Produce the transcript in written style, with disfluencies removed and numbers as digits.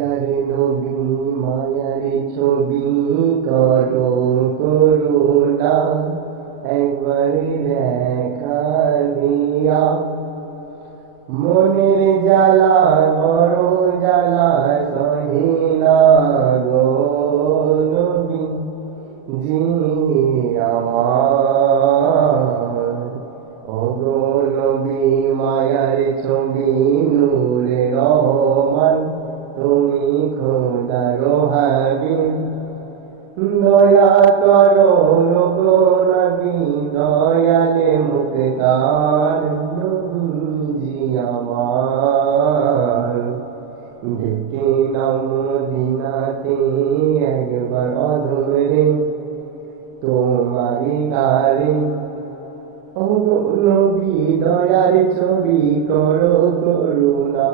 দয়ার নবী মায়ার ছবি করো করুণা একবার দেখা দিয়া মনের জ্বালা বড় জ্বালা সহিনা গো নবী জি আমার ওগো নবী মায়ার ছবি নূরে রহমান তুমি খোদার হাবিব দয়া করো গো নবী দয়ালে মুক্তার নবীজি আমার দেখে নাও মদিনাতে একবার অধরে তোমারি তারে ও নবী দয়ার ছবি করো করুণা